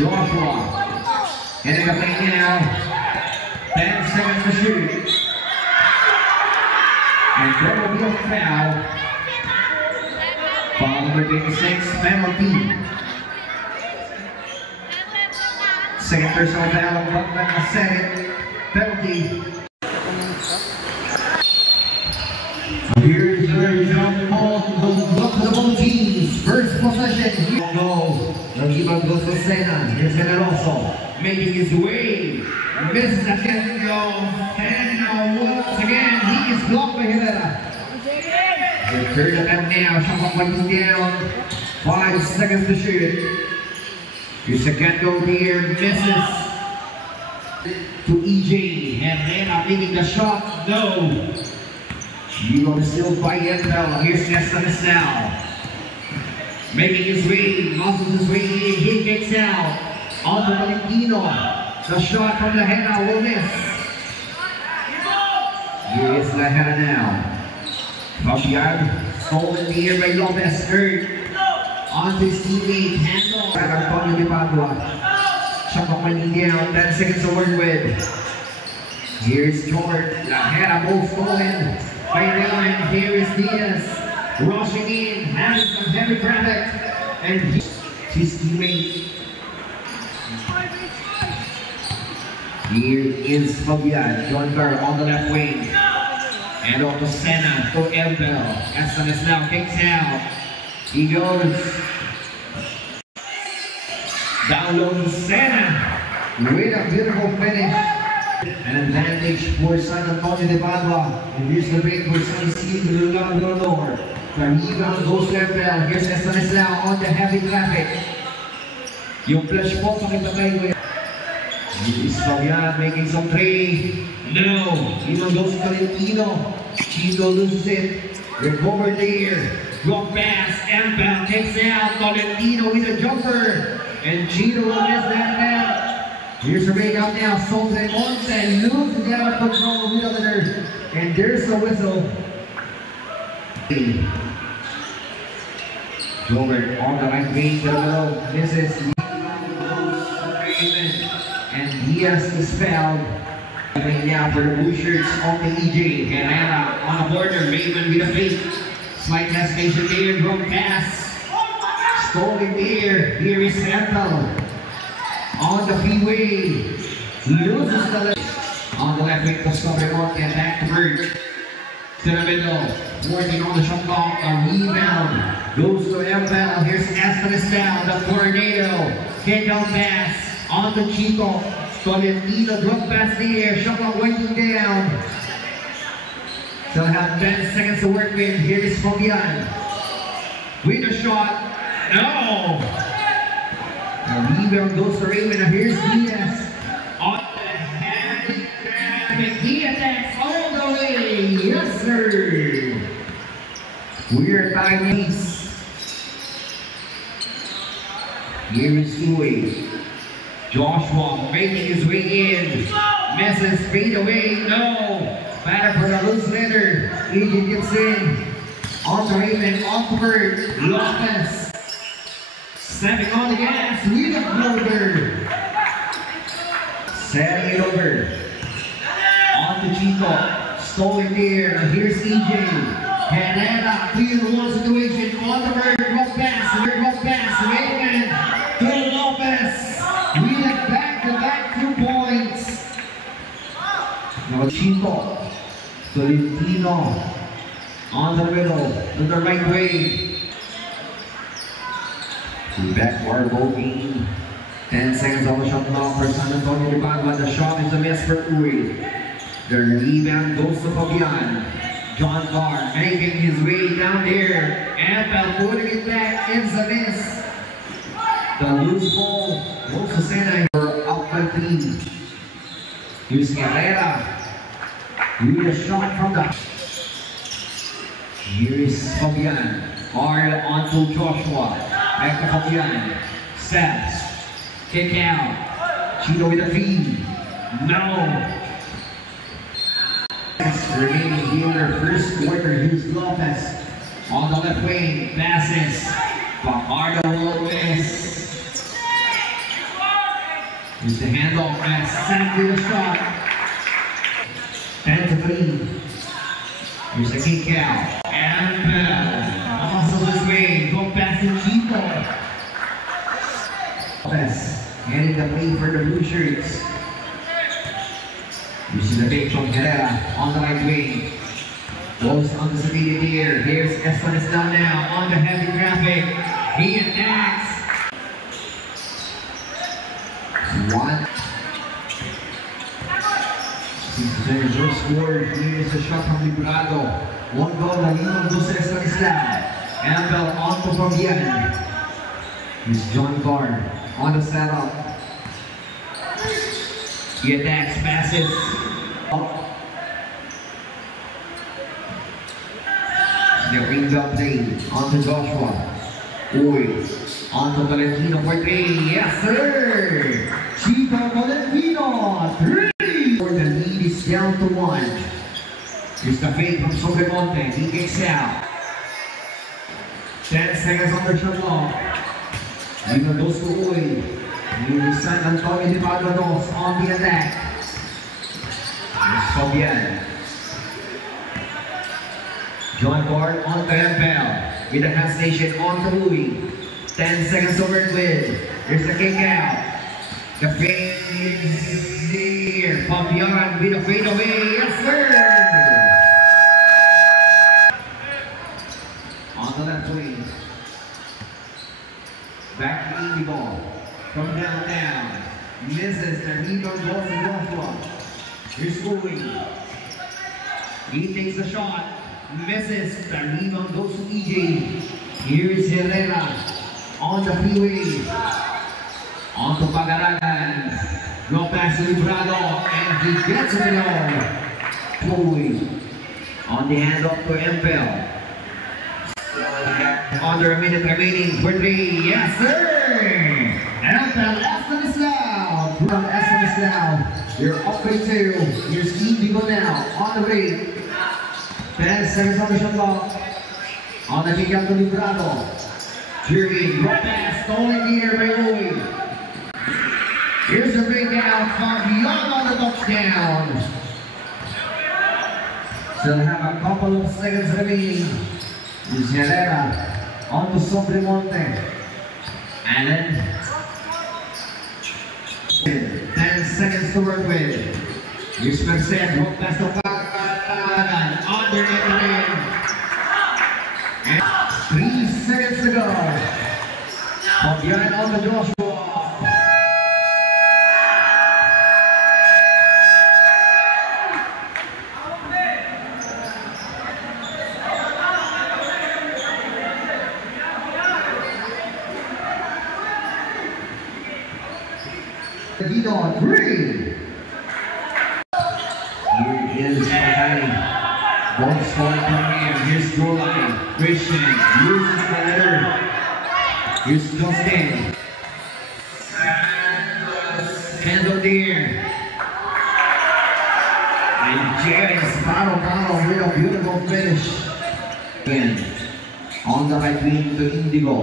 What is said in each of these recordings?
Joshua. Hitting the play now. 10 seconds to shoot. And there will be a foul. Foul number 26, penalty. Second personal foul of Buckman, second penalty. Here's the jump ball to the both teams. First possession. No, the rebound goes to Sena. Here's Generoso making his way. Misses again. And now once again he is blocked by Herrera. The third attempt now. Shot clock winding down. 5 seconds to shoot. Here's a second goal here. Misses to EJ. Herrera making the shot. No. Rebound is still by Embel. Here's Esteves now. Making his way, muscles his way in. He kicks out. On to Valentino. The shot from the Lajera will miss. Here is Lajera now. Fabian stolen here by Lopez. Hurt. On to his teammate. Handle. Antonio de Padua. Shot clock winding down. 10 seconds to work with. Here's George. Lajera both stolen. By Raymond. Here is Diaz. Rushing in, having some heavy traffic, and his teammate. Here is Fabian. John Carr on the left wing. And on to Sena, to Embel. Esteves now kicks out. He goes. Down low to Sena. With a beautiful finish. An advantage for San Antonio de Padua. And here's the break for San Isidro Lower. The rebound goes to Embel. Here's Esteves now on the heavy traffic. Yung flash ball pakipatay mo yan. This is Fabian making some three. No. Rebound goes to Valentino. Chino loses it. Recover there. Drop pass. Embel takes out. Valentino with a jumper. And Chino will miss that pass. Here's the breakout now. Solte Monte loses it out of control with another. And there's the whistle. Gilbert on the right wing to the middle. Misses. And Diaz is fouled. Now for the blue shirts on the EJ. Herrera on the border. Raymond with a fake. Slight hesitation there. Drop pass. Stolen there. Here is Santel. On the freeway. Loses the left. On the left wing to Sobermonte. Back to Bird. To the middle. Working on the shot clock. A rebound. Goes to Embel. Here's Esteves down. The tornado. Kick out pass. On to Chico. Valentino drop pass there. Shot clock winding down. Still have 10 seconds to work with. Here is Fabian. With a shot. No. The rebound goes to Raymond. Here's Diaz. On the heavy traffic. He attacks all the way. Yes, sir. We're by Nice. Here is Louis. Joshua making his way in. Misses, fade away. No. Batter for the loose letter. Agent gets in. On to Raymond. On to Bird. Lopez. Stepping on the gas. With a floater. Setting it over. On to Chico. Stolen there. Here's EJ. Herrera, 3-1 situation on the Bird. Drop pass. Raymond to Lopez. We have back-to-back 2 points. Now Chico. Valentino. On the middle. To the right way. Backward ball game. 10 seconds on the shot clock for San Antonio de Padua. The shot is a miss for Uy. The rebound goes to Fabian. John Carr making his way down there. Embel putting it back. It's a miss. The loose ball goes to Sena for up the team. Here's Herrera. With a shot from the. Here is Fabian. Hard onto Joshua. Back to Fabian. Steps. Kick out. Chino with a feed. No. Remaining here, first quarter. Here's Lopez on the left wing. Passes. Fajardo will miss. Here's the handoff and sent with a shot. 10-3. Here's the kick out. And also this way. Go past the Chico. Heading the play for the blue shirts. You see the big from Herrera on the right wing. Goes on the speed here. Here's Espanes down now on the heavy traffic. He attacks. One. Since the scored, here's the shot from Librado. One goal, Danilo Dulce Estanislao. Ambel on to Fabian. Here's John Guard on the setup. He attacks, passes. The wing-up play onto Joshua. Uy, onto Valentino for three. Yes, sir! Chico Valentino, 3! For the lead is down to 1. Here's the fake from Sobremonte. He kicks out. 10 seconds on the shot clock. Lino goes to Uy. Here's San Antonio de Paganos on the attack. Here's Fabian. John Guard on the Ambel with the hand station on to Louis. 10 seconds to work with. Here's the kick out. The fade is here. Fabian with a fade away. Yes, sir! On the left wing. Back to Indigo. From downtown. Misses the lead on goal to Joshua. Here's Louis. He takes the shot. Misses. The rebound goes to EJ. Here's Herrera on the freeway. On to Pagaragan. No pass to Librado. And he gets it all. Chloe. On the handoff to Empel. Under a minute remaining for 3. Yes, sir! Empel Estanislao. From Estanislao. You're up by 2. Here's Indigo now. On the way. 10 seconds on the shot clock. On the kick out to Librado. Jerry, drop pass, stolen here by Louis. Here's a big out from Young on the touchdown. Still have a couple of seconds remaining. Here's Herrera on to Sobremonte. Allen. 10 seconds to work with. Here's Merced, drop pass to Pagaragan. Under it in. And 3 seconds to go. Fabian on the Joshua. Dino, 3. Here is Patani. Ball scoring from here. Here's Jordan. Christian uses the letter. Here's Justin. Handle there. And Jerry's battle with a beautiful finish. Again, on the right wing to Indigo.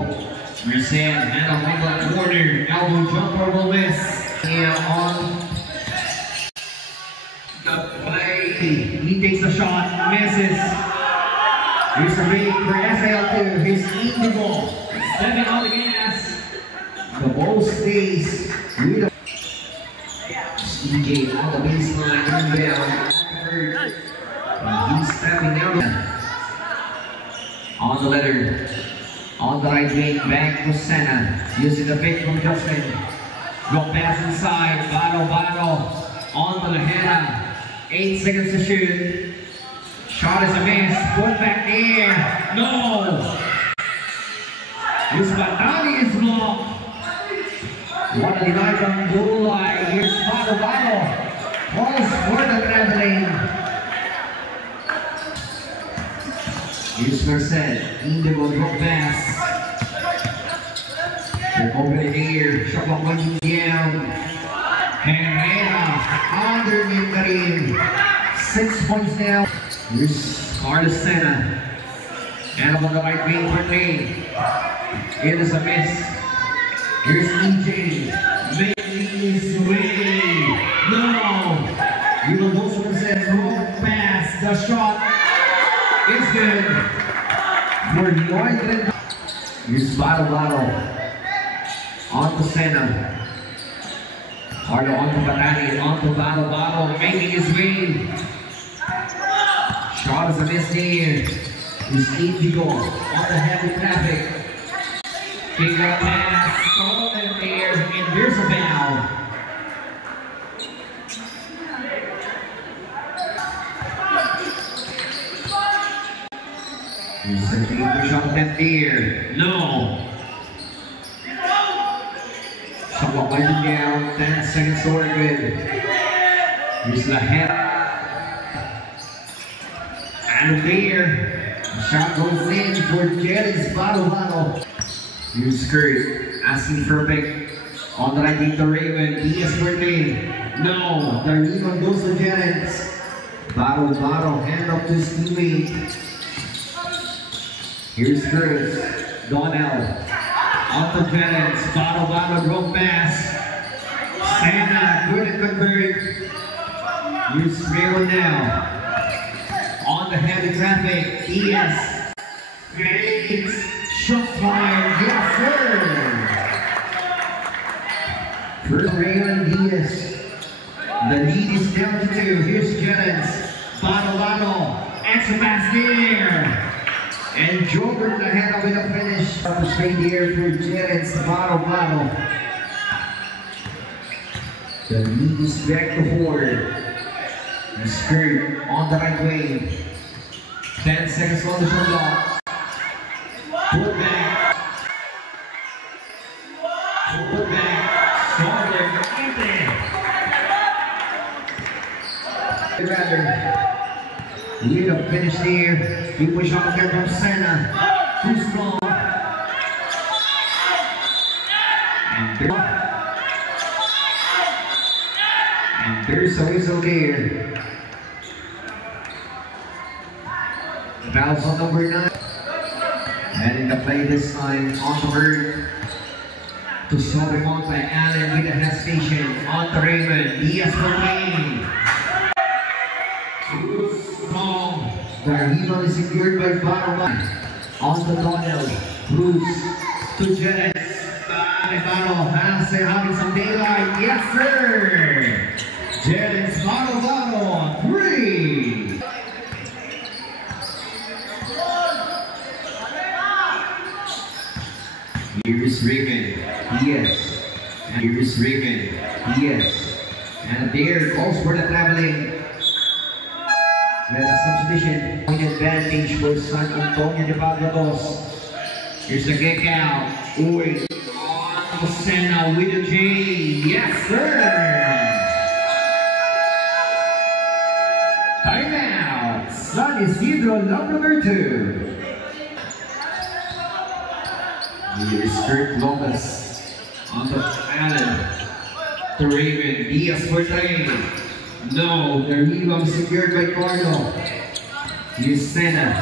Merced, handle on the corner. Elbow jumper will miss. And on the play, he takes a shot, misses. Here's a break for SAL2. Here's Indigo stepping on the gas. The ball stays with the CJ on the baseline, inbound. And he's stepping out. On the letter, on the right wing, back to Senna. Using the pick from Justin. Go pass inside, Bano, on to the Hanna. 8 seconds to shoot. Shot is a miss, put back there. No! This Batani is blocked. What a denied on goal line. Here's Bano. Calls for the traveling. Here's Merced. Indigo drop pass. They're over here, shot clock winding down. Herrera, underneath Karim. 6 points now. Here's Carlos Senna. And on the right wing for Lane. It is a miss. Here's EJ. Making his way. No. Even Wilson says wrong pass. The shot is good for Neutral. Here's Baro. On to Senna. Carlo on to Batani. On to Baro. Making his way. Shot is a miss there. He's 8 to go. On the heavy traffic. Kick out pass. Stolen there. And there's a foul. Here's the deep push on that there. No. Someone winding down. 10 seconds to work with. Here's Lahera. And there. The shot goes in for Jerry's Baro. Here's Kurt asking for a pick. On the right into Raven. Diaz for lane. No. The rebound goes to Jerry's. Baro. Hand up to his teammate. Here's Cruz. Donnell. On to Jennings. Baro broke pass. Senna couldn't convert. Here's Raven now. On the heavy traffic. Diaz. Fakes. Shot fired. Yes, sir. First Raven Diaz. The lead is down to 2. Here's Jennings. Baro. Extra pass there. And Jobert ahead with a finish. Straight here for Jennings. Baro. The lead is back to 4. The skirt on the right wing. 10 seconds on the shot clock. Put back. Shoulder. Rather. Lead up finish there. Big push on there from Senna. Too strong. And there's a whistle there. The foul's on number 9. And in the play this time, on the bird. To Sobe Monte, Allen with a hesitation. On to Raymond. Diaz for lane. Too strong. The rebound is secured by Baro. On to Donnell. Cruz to Jennings. Baro having some daylight. Yes, sir. Jennings, Baro. 3. Here's Raven. Yes. And here's Raven. Yes. And there calls for the traveling. With a substitution. Point advantage for San Antonio de Pagos. Here's the kick out. Uy. On to Senna with a J. Yes, sir. Timeout. San Isidro number 2. Here's Kurt Lopez. On to Allen. To Raven. Diaz for 3. No, the rebound secured by Carlo. Here's Senna.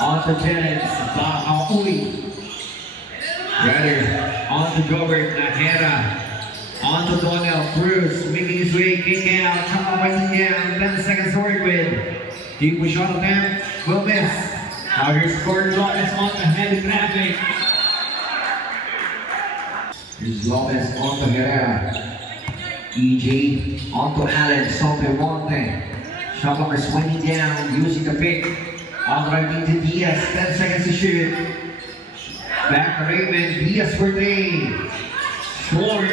On to Jennings. Uy. Rather. On to Jobert. Najera. On to Donnell. Cruz. Making his way. Kick out. Chapa winding down. 10 seconds to work with. Deep push on attempt. Will miss. Now here's Gordon Lopez on the heavy traffic. Here's Lopez on to Herrera. EJ onto Allen, Sobe Monte. Shot number swinging down, using the pick. On the right into Diaz, 10 seconds to shoot. Back to Raymond, Diaz for 3. Short.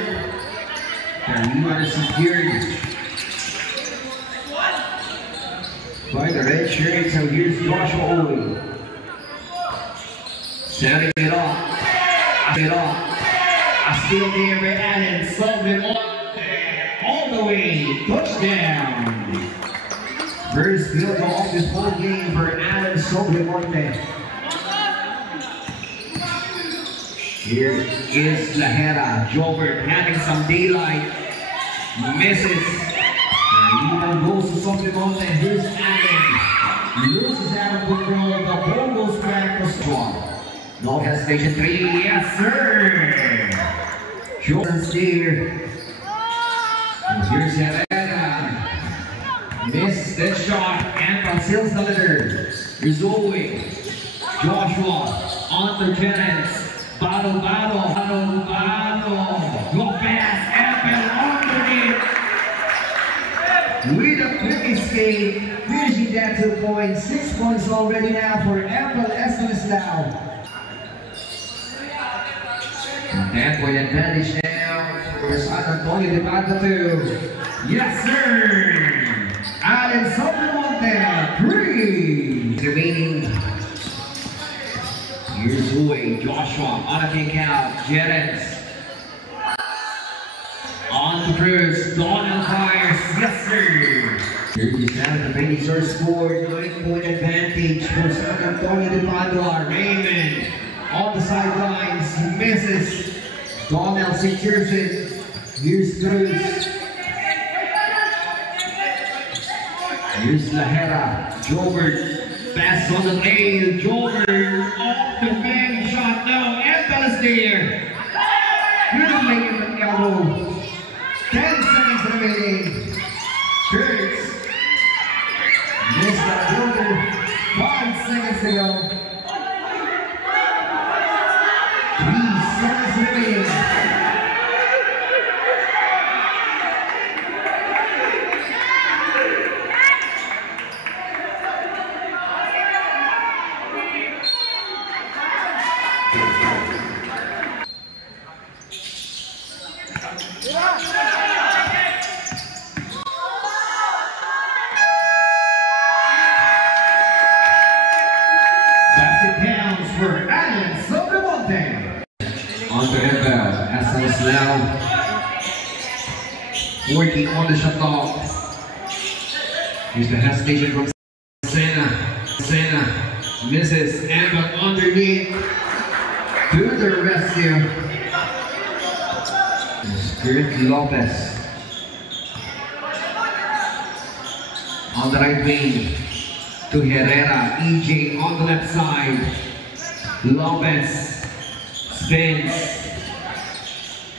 The rebound is secured by the red shirt, so here's Joshua Owen. Setting it off. A steal there by Allen, Sobe Monte. All the way, touchdown! First field goal of this whole game for Allen Sobe Monte. Here is Lahera. Jobert having some daylight. Misses. Rebound goes to Sobe Monte. Here's Allen. Loses out of control. The ball goes back to Strong. No hesitation. 3. Yes, sir. Jordan's there. And here's Herrera. Missed that shot. Amber seals the letter. Here's Zoe. Joshua. On to Jennings. Battle. Lopez. Amber underneath. With a quick escape. Finishing that 2 points. 6 points already now for Amber Estanislao. 10-point advantage now for San Antonio de Padua. Yes, sir! Allen Sobremonte, 3! Remaining. Here's Huey, Joshua, on a kick out, Jennings. On to Cruz, Donald fires, yes, sir! 37, the Bailey Source scored, 9-point advantage for San Antonio de Padua. Raymond on the sidelines, misses. Donald secures it. Here's Cruz. Here's Lahera. Jobert. Pass on the lane. Jobert. Off the main shot. No. Ethel is there. Here's the lane in the elbow. 10 seconds remaining. Kurtz. Missed that builder. 5 seconds to go. 3 seconds remaining. On to Ethel, Estanislao. 40 on the shot clock. Here's the hesitation from Sena misses, Amber underneath. To the rescue. Spirit Lopez. On the right wing. To Herrera, EJ on the left side. Lopez. Spins.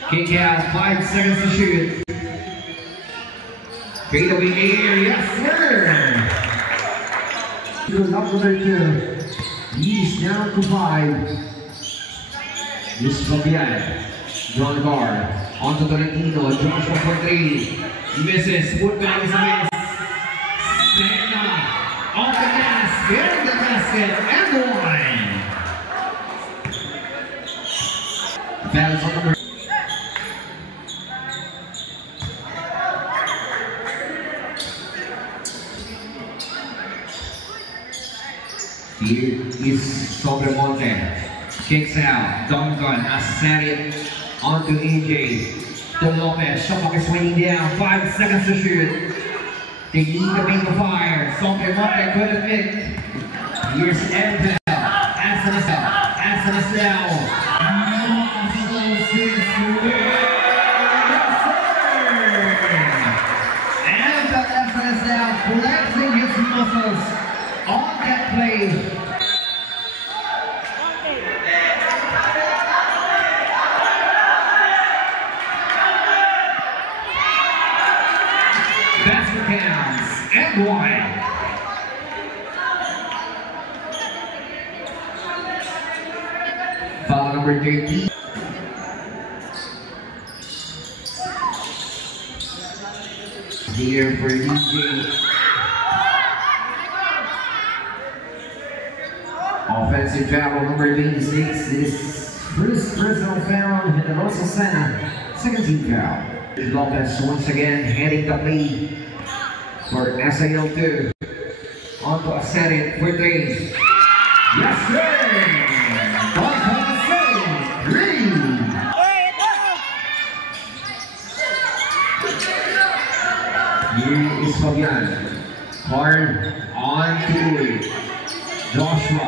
Kick out, 5 seconds to shoot. Fade away air, yes sir! Number 2. He's down to 5. This is Fabian. John Carr. On to Tolentino. Joshua for 3. Misses. Woodman is a miss. Sena. On the gas. Getting the basket. And 1. Fouls on number. Here is Sobremonte. Kicks out. Duncan Asari onto AJ. To Lopez. Shot clock is winding down. 5 seconds to shoot. They need to make a fire. Sobremonte couldn't fit. Here's Ethel. Estanislao. And the Estanislao now flexing his muscles on that play. Basket counts and 1. Foul number 13. Here for DJ. Offensive foul number 26 is first personal foul and also Sena. Second team foul. Lopez once again heading the play for SAL2. On to Asari for 3. Yes sir! Here is Fabian. Hard on to Joshua.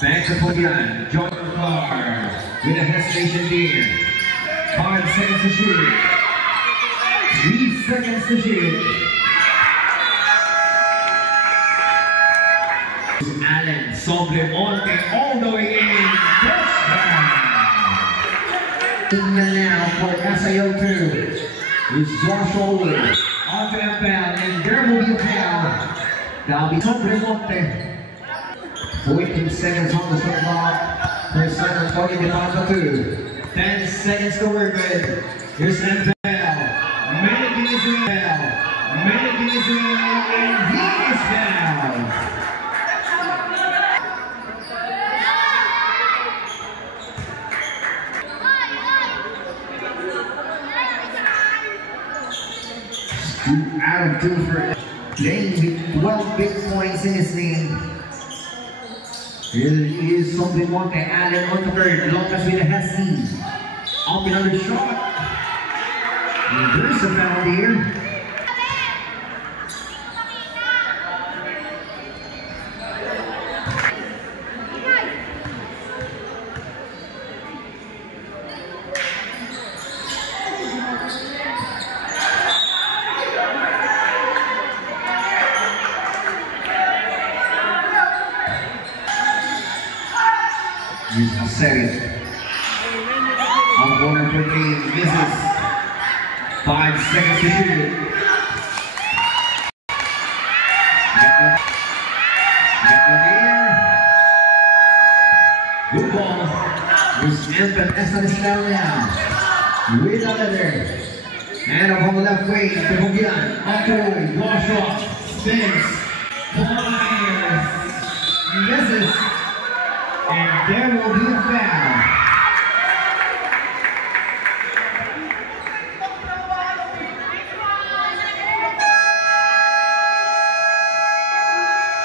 Back to Fabian. Joshua Carr with a hesitation there. 5 seconds to shoot. 3 seconds to shoot. Allen Sobremonte all the way in. Touchdown. Even now for SAO2. It's Josh Owen. Onto Empel, and there will be a foul. That'll be Remonte. 14 seconds on the shot clock for San Antonio de Papa 2. 10 seconds to work with. Here's Empel. Making his way. Making his way, and he is fouled. Out of 2 for playing with 12 big points in his name. Here is something more to add in on the third. Lopez with a Hesse. Up another shot. And there's a foul here. Second. On the corner for Kane, misses. 5 seconds to shoot. Good ball. Here's Empel Estanislao now. With another. And up on the left wing to Bogian. Up to Owen. Wash off. Spins. Fires. Misses. And there will be a foul.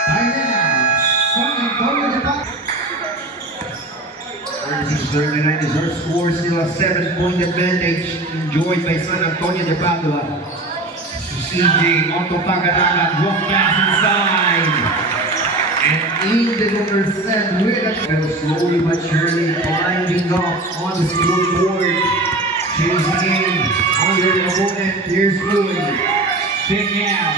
By now, San Antonio de Papa. 36-39 is our score, still a 7-point advantage enjoyed by San Antonio de Padua. CJ Otto Pagadaga, drop pass inside. And in the number 7 with slowly but surely climbing up on the scoreboard. Chasing in under the opponent. Here's Louis. Pick out.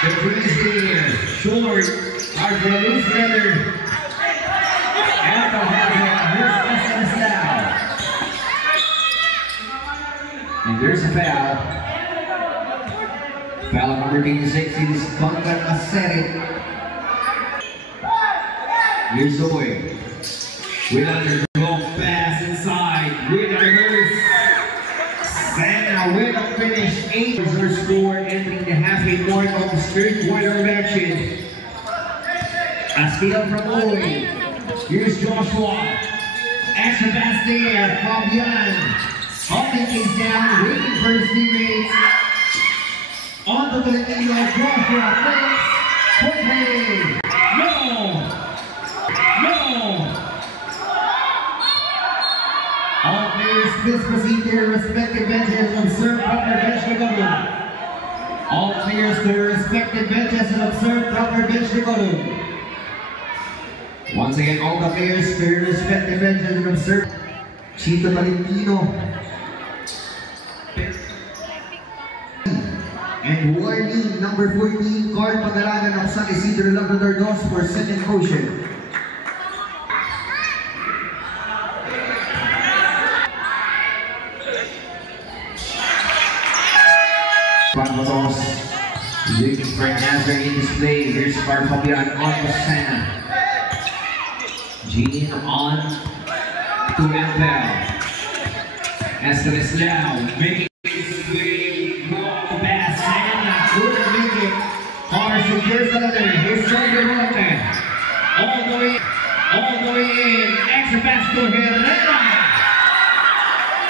The three is there. Short. Hard for a loose leather. At the hard. Here's Estanislao. And there's a foul. Foul number 86 is Duncan Aceri. Here's Zoe. With under long pass inside. With a reverse. Sana with a finish. 8 is her score, entering the halfway mark of the third quarter of action. A steal from Owen. Here's Joshua. Extra pass there. Fabian. Holding things down, waiting for his teammates. On to the Tolentino. Joshua fakes. Quickly. No. All players please proceed to their respective benches and observe proper bench decorum. All players to their respective benches and observe proper bench decorum. Once again, all the players to their respective benches and observe. Chito Tolentino. And warning, number 14, Carl Pagalagan of San Isidro Labrador Dos for second motion. Pagbatos, looking for an answer in display. Here's Carl Fabian on to Sana. Jean on to Empel. Estanislao making his way. Walk pass. Sana couldn't make it. Harsh secures another. Here's John Demonte. All the way in. Extra pass to Herrera.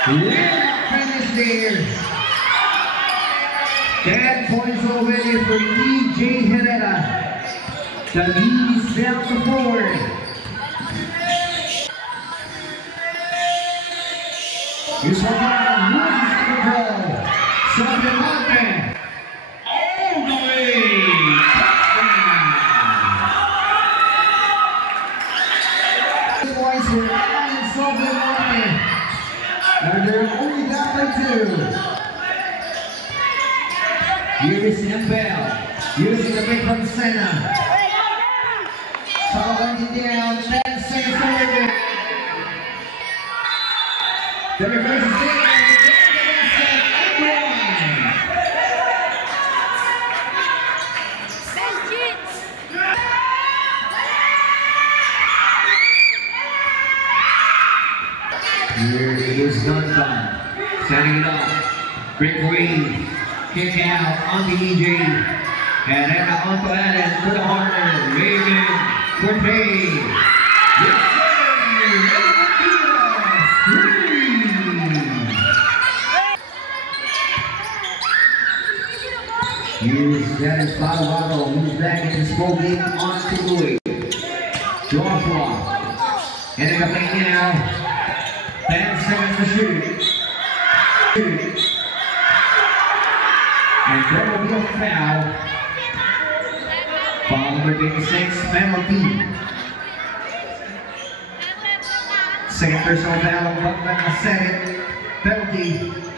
Well finish there. 10 points already for TJ Herrera. The lead is down to 4. Here's one down, loses control. Sobremonte. All the way. The boys were Alan Sobremonte. And they're only down by 2. Here is Empel, using the pick from Sana. So winding down, 10 seconds to work. The reverse is there. Here is Duncan, setting it up. Breakaway, kick out on the EJ. And then on to Allen to the corner. Raven, Cortez. Yes, here's Dennis Palavano, who's back in the small game on to Louis. Joshua, heading up right now. 10 seconds to shoot. And there will be a foul. Foul number 26, penalty. Second personal foul, Buckman a second. Penalty,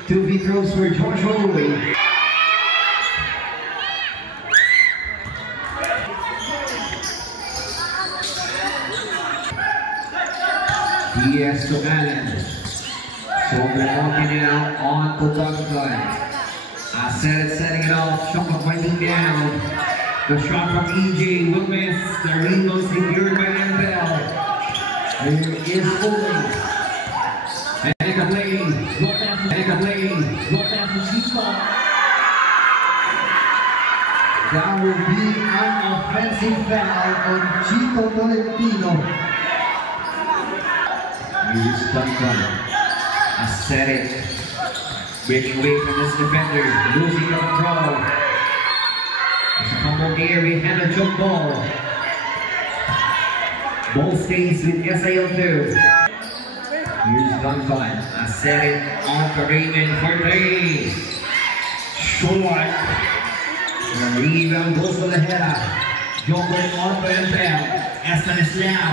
2 free throws for Joshua Louis. Diaz to Allen. So they're walking it out on to Duncan. Setting it off. Shot clock winding down. The shot from EJ will miss. The rebound secured by Annabelle. Here is Foley. Heading the play. Go past the Chico. That will be an offensive foul on Chico Tolentino. Here's Duncan. Set it. Breaking away from this defender. Losing control. It's a fumble here. We have a jump ball. Ball stays with SIL2. Here's Duncan. Set it on to Raymond for 3. Short. The rebound goes to the header. Jumping on to Annabelle. Estanislao.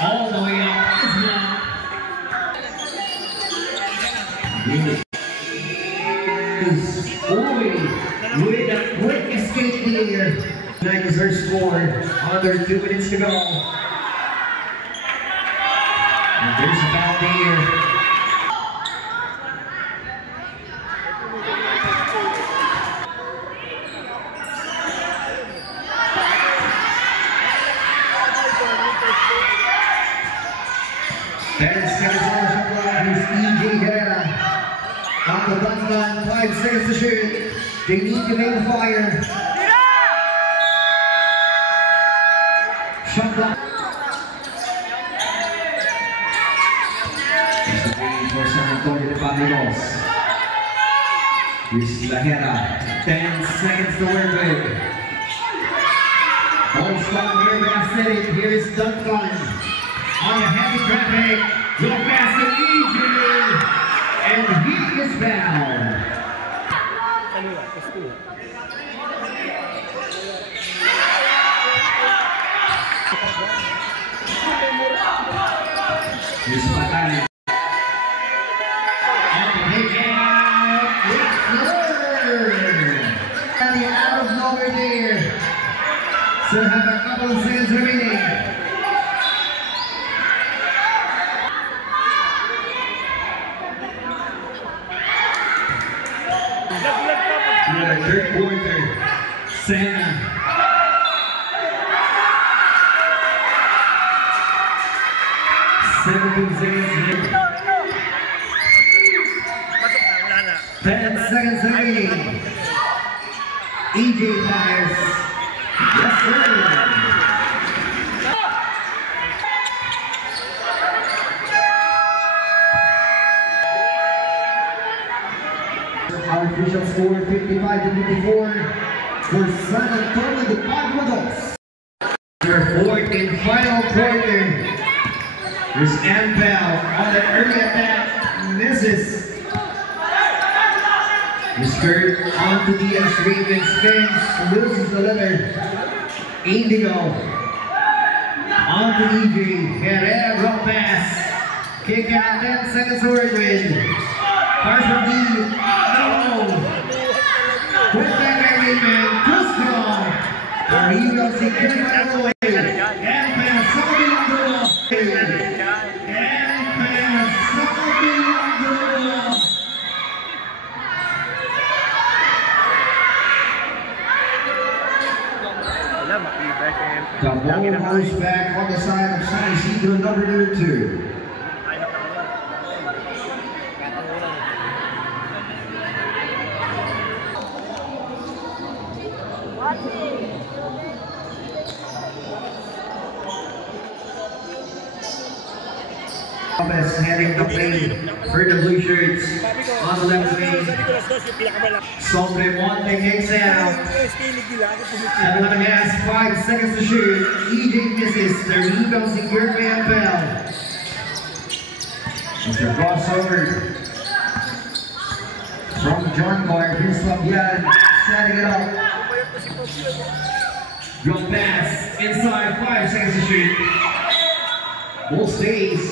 All the way up. It's now. With a quick escape here. Niners are scored. Under 2 minutes to go. And there's a foul here. On the Duncan, 5 seconds to shoot. They need to make a fire. Shot clock. It's the game for San Antonio de Pablos. Here's Lahera. 10 seconds to work with. Ball strong here by City. Here is Duncan. On the heavy traffic. Go past the EJ. And he is fouled. Here's Patani. And the kick out. It's good. And out of nowhere there. Still have a couple of seconds remaining. Third quarter, Sena. Ten seconds remaining. EJ fires. Yes, sir. Our official score 55-54 for San Antonio de Pablos. Their fourth and final quarter. There's Annabelle on the early attack, misses. The skirt onto Diaz, Raven spins, loses the leather. Indigo onto EJ, Herrera drop pass. Kick out, 10 seconds to work with. Fires from D. Put back by Raymond, too strong. Arriba secured by Roy. And pass, somebody on the wall. And pass, somebody on the The ball goes back on the side of San Isidro, number 2. Lopez heading the play for the blue shirts on the left wing. Sobremonte kicks out. 5 seconds to shoot. EJ misses. The rebound secured by Ampel. It's a crossover from John Clark. Here's Fabian setting it up. Drop pass inside. 5 seconds to shoot. Ball stays.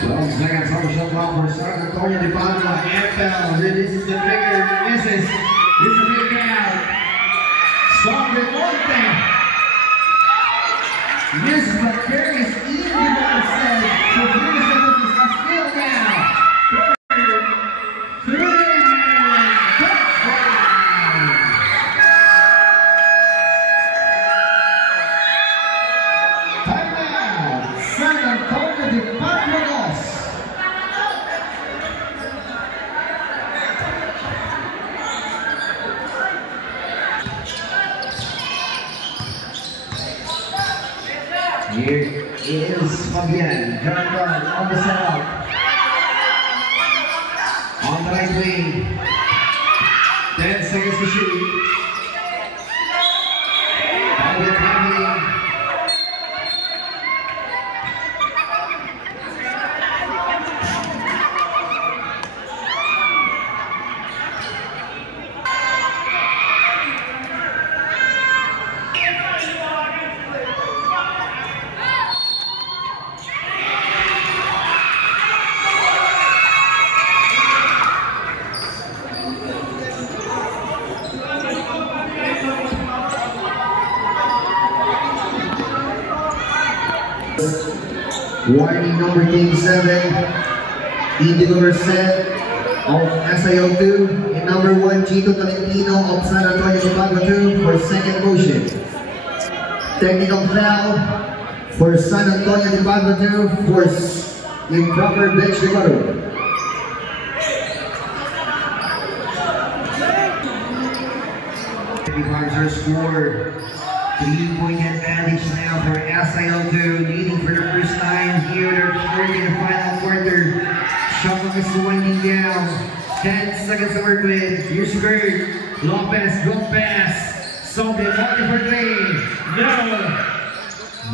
12 seconds on the shot clock for San Antonio de Padua. Ampel releases the trigger, misses. It's a big out. Sobremonte misses, but carries in the ball set. So finish seconds is still now. Timeout. San Antonio de Padua. Here is Fabian, John Clark on the setup. On the right wing. 10 seconds to shoot. Fabian traveling. Warning number 87, Indigo set of SIO2, and number 1, Chito Tolentino of San Antonio de Padua 2 for second motion. Technical foul for San Antonio de Padua 2 for improper bench recovery. Are scored. 3-point advantage now for SIO2, leading for the first time here. They're third in the final quarter. Shot clock is winding down. 10 seconds to work with. Here's Kurt. Lopez, drop pass. Sobremonte for three. No.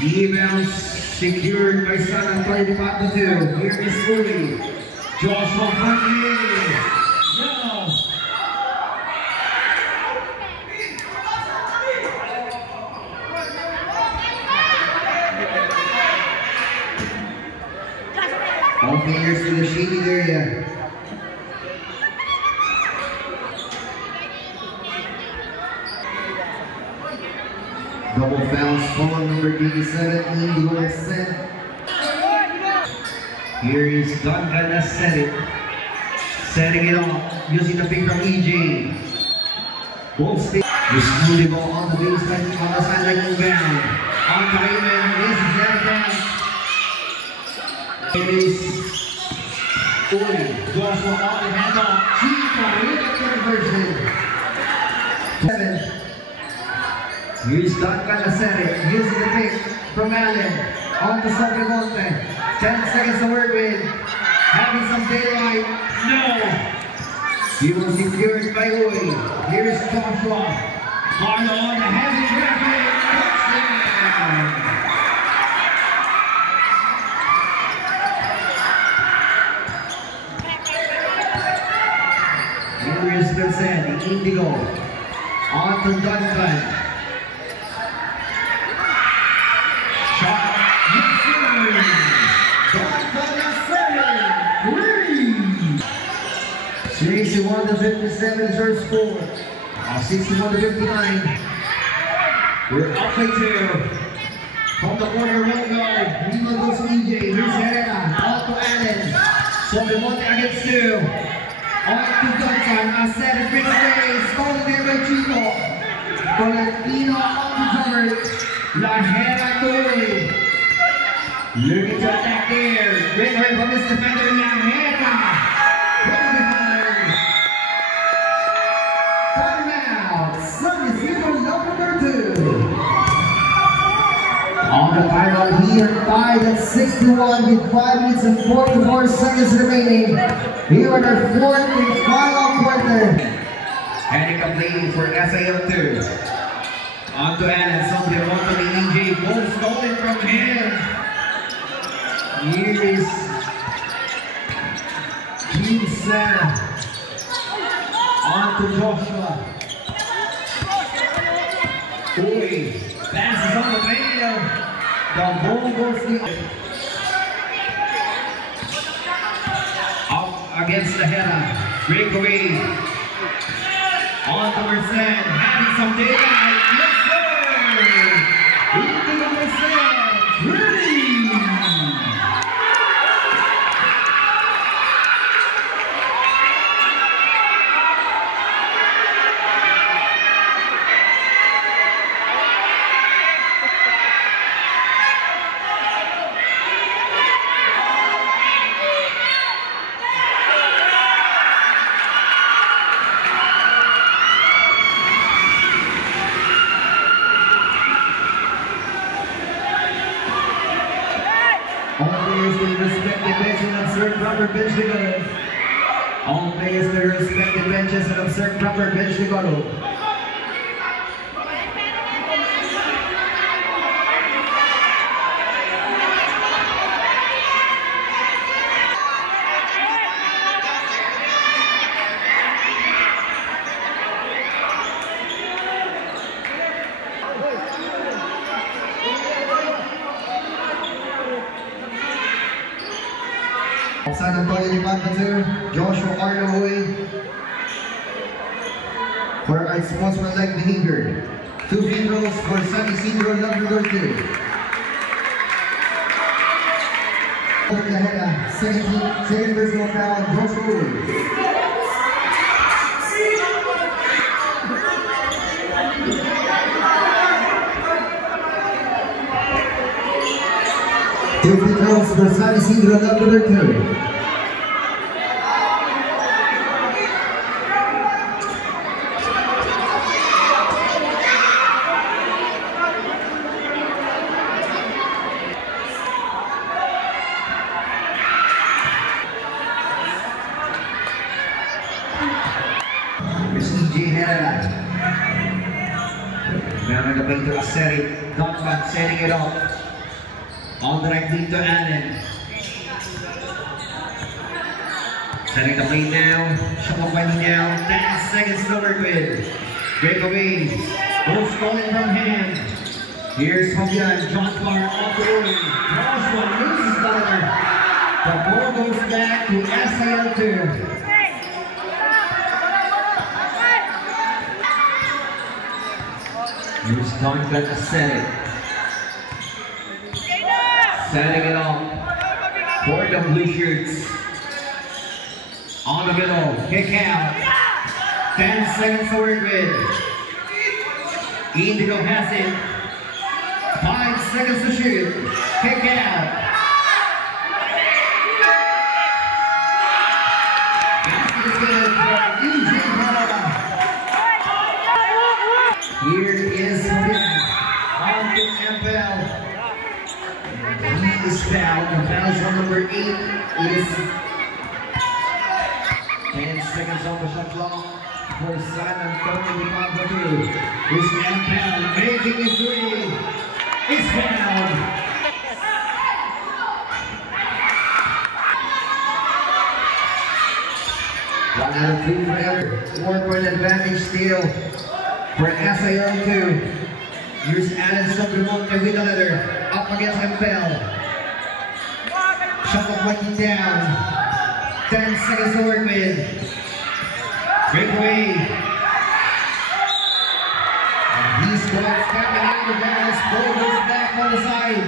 Rebound secured by San Antonio de Padua 2. Here is Fully. Joshua Franklin. No. All fingers to the shaded area. Double fouls for number 87, Indigo set. Here is Duncan setting it off, using the pick from EJ. Ball stick. The smoothie ball on the baseline, on the sideline inbound. On the Raymond, this is that down. It is Uri, Joshua on the handoff. Chico with the conversion. 7. Here's Duncan Lasere, using the pick from Allen. On to Sobremonte. 10 seconds to work with. Having some daylight. No. He was secured by Uri. Here's Joshua. Carlo on the heavy traffic. Touchdown. Vincent, Indigo, on to Duncan. Shot, Duncan, 61 to 57 is our score. 61 to 59. We're up by 2. From the corner, one guard. Lima goes to EJ. Here's Herrera. Out to Allen. Sobremonte against 2. On to Duncan, set it big away, stolen there by Chico. Tolentino on the Lahera Tuloy. Looking to attack there. Great work from his defender, Lahera. From behind. Timeout. Sun Isidro number 2. On the timeout here, tied at 61 with 5 minutes and 44 seconds remaining. Here in our fourth and final quarter. Heading up lane for SAL2. On to Allen, something on to the EJ. Goal stolen from him. Here is Gene Sana. On to Joshua. Uy, passes on the mail. The ball goes up against the header. Breakaway. On to Merced. Having some daylight. Yes, sir! Into the Merced. Pretty! Bench together. All players to respective benches and observe proper bench together. San Antonio Department, Joshua Arnold for unsportsmanlike behavior. 2 free throws for San Isidro number 2. Second personal foul, Joshua. Two free throws for San Isidro number 2. Setting it up. On the right lead to Allen. Setting the play now. Shot up by now. 10 seconds to work with. Breakaway. Goal stolen from him. Here's Fabian. John Clark off the ring. Joshua loses the other. The ball goes back to SAL2. Here's Don Clark to set it. Setting it up for the blue shirts. On the middle, kick out. 10 seconds to work with. Indigo has it. 5 seconds to shoot. Kick out. Basket is good for Eugene Canada. Here is Fabian. On to Campbell. He is fouled. The foul is on number 8. It is 10 seconds on the shot clock for San Antonio Department. This Campbell making his way. Is fouled. One out of 2 forever. 4-point advantage still for SAL2. Here's Allen Subramont with the letter. Up against Campbell. Shot clock winding down. 10 seconds to work with. Breakaway. And he scores back out of the balance. Ball goes back on the side.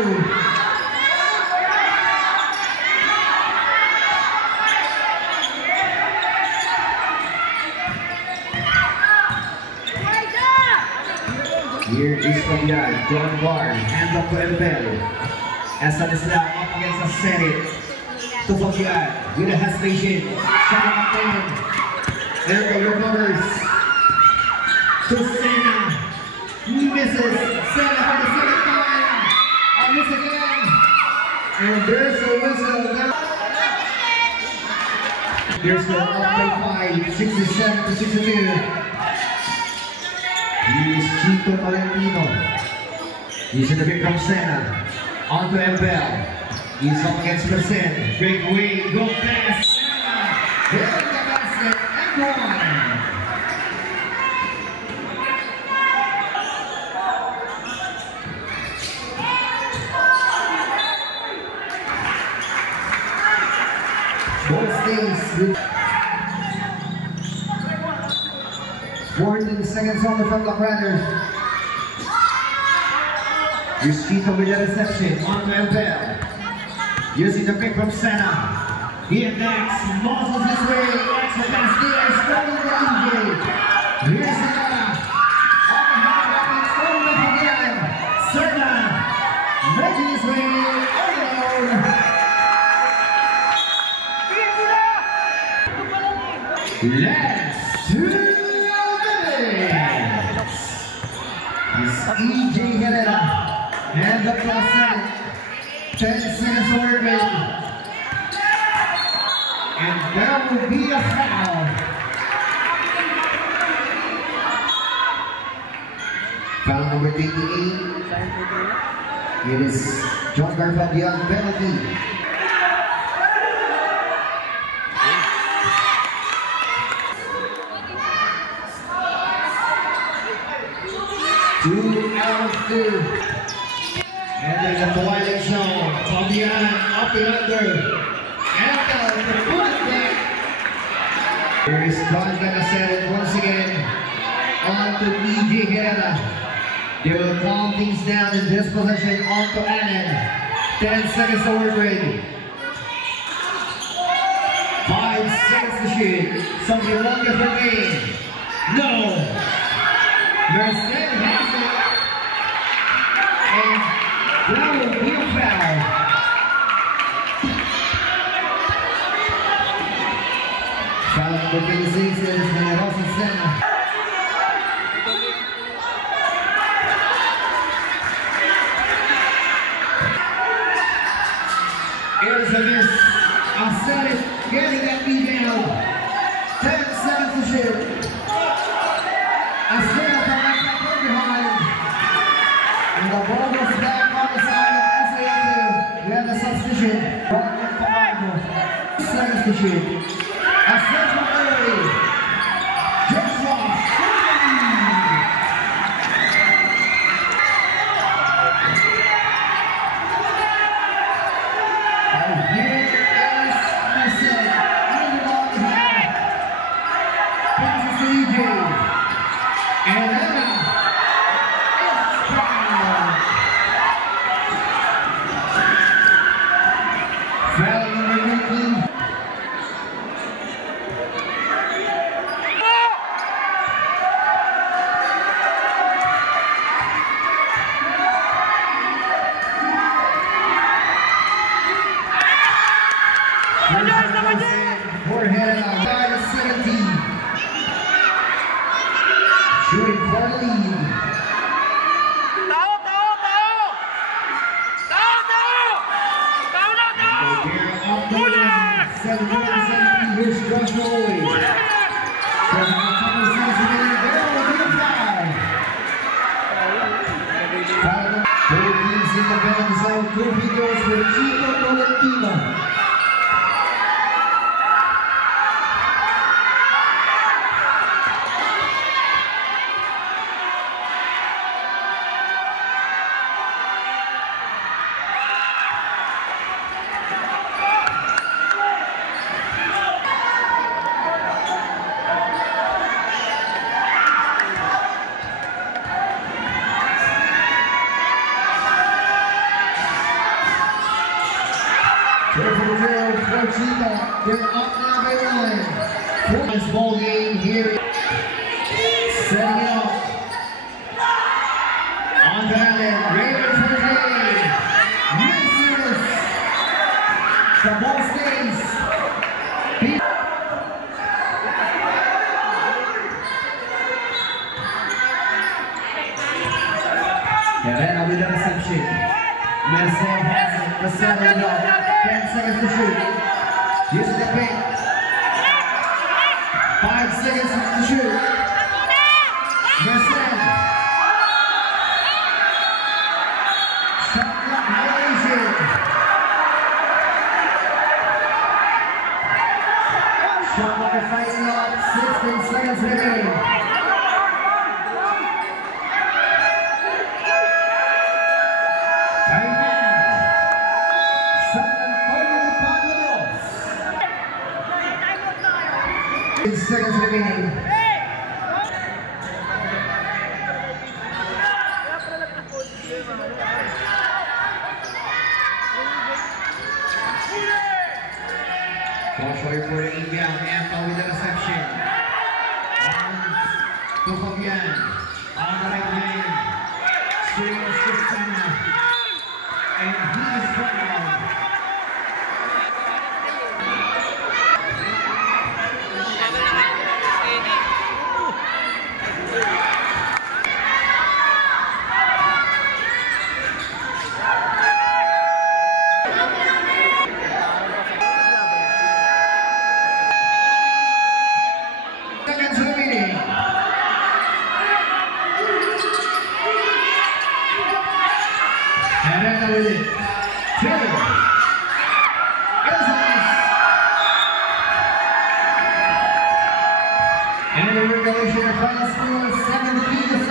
Here is from Yan, John Bar, hands up to Embel. Esan is now up against the Senate. To Fabian, with a hesitation. Shot up in. There go recovers. To Sena. Misses. Sena for the second time. And miss again. And there's a whistle. Here's the up by 5, 67 to 62. Here's Chito Valentino. He's in the big from Sena. On to Embel. He's up against Percent. Breakaway, go pass. There the basket, and one. Both stays. 14 seconds on the front runner. Here's Chito with the reception. On to Embel. Using the pick from Sena. Here next, muscles his way. Extra pass there, stolen by EJ. Here's Sena. On the high back and stolen again. Sena making his way alone. Let's do this. It's EJ Herrera. And the plus 7. 10 seconds over mid. And there will be a foul. Foul number 88. It is John Garfabian penalty. Two out of 2. And then the Twilight Zone. Fabian up and under. And the put it back. Here is Don Ganaceres once again. On to EJ Herrera. They will calm things down in this possession. On to Annan. 10 seconds to work with. 5 seconds to shoot. Something longer for me. No. Merced has it. And that will be a foul. Foul number 26 is Generoso Sena. Here's a miss. I said it, getting that rebound. 10 seconds to shoot. I said it, I'm behind. And the ball was back on the side of SAU. We have a substitution. Robert Camargo. Seconds to shoot. A set from early. Joshua. And here is Marcel. In the long half. Passes to EJ. And Anna. Foul number 19. Forehead on guy 17. Shooting for the lead. Here's Joshua Lloyd. Philippines in the penalty zone. 2 free throws for Chito Tolentino. They're up now by 1. This ball game here. Setting it up. Herrera with the reception. Merced has it. Merced will go. 10 seconds to shoot. Using the paint. 5 seconds to shoot. Merced. Shot clock violation. Shot clock is fighting up. 16 seconds remaining. Seconds remaining. Joshua for India, Anto with the reception. To Fabian. On the right lane. Serious Cristiano. And he is fouled. Herrera with it. Taylor. And the regulation of final score 7-3.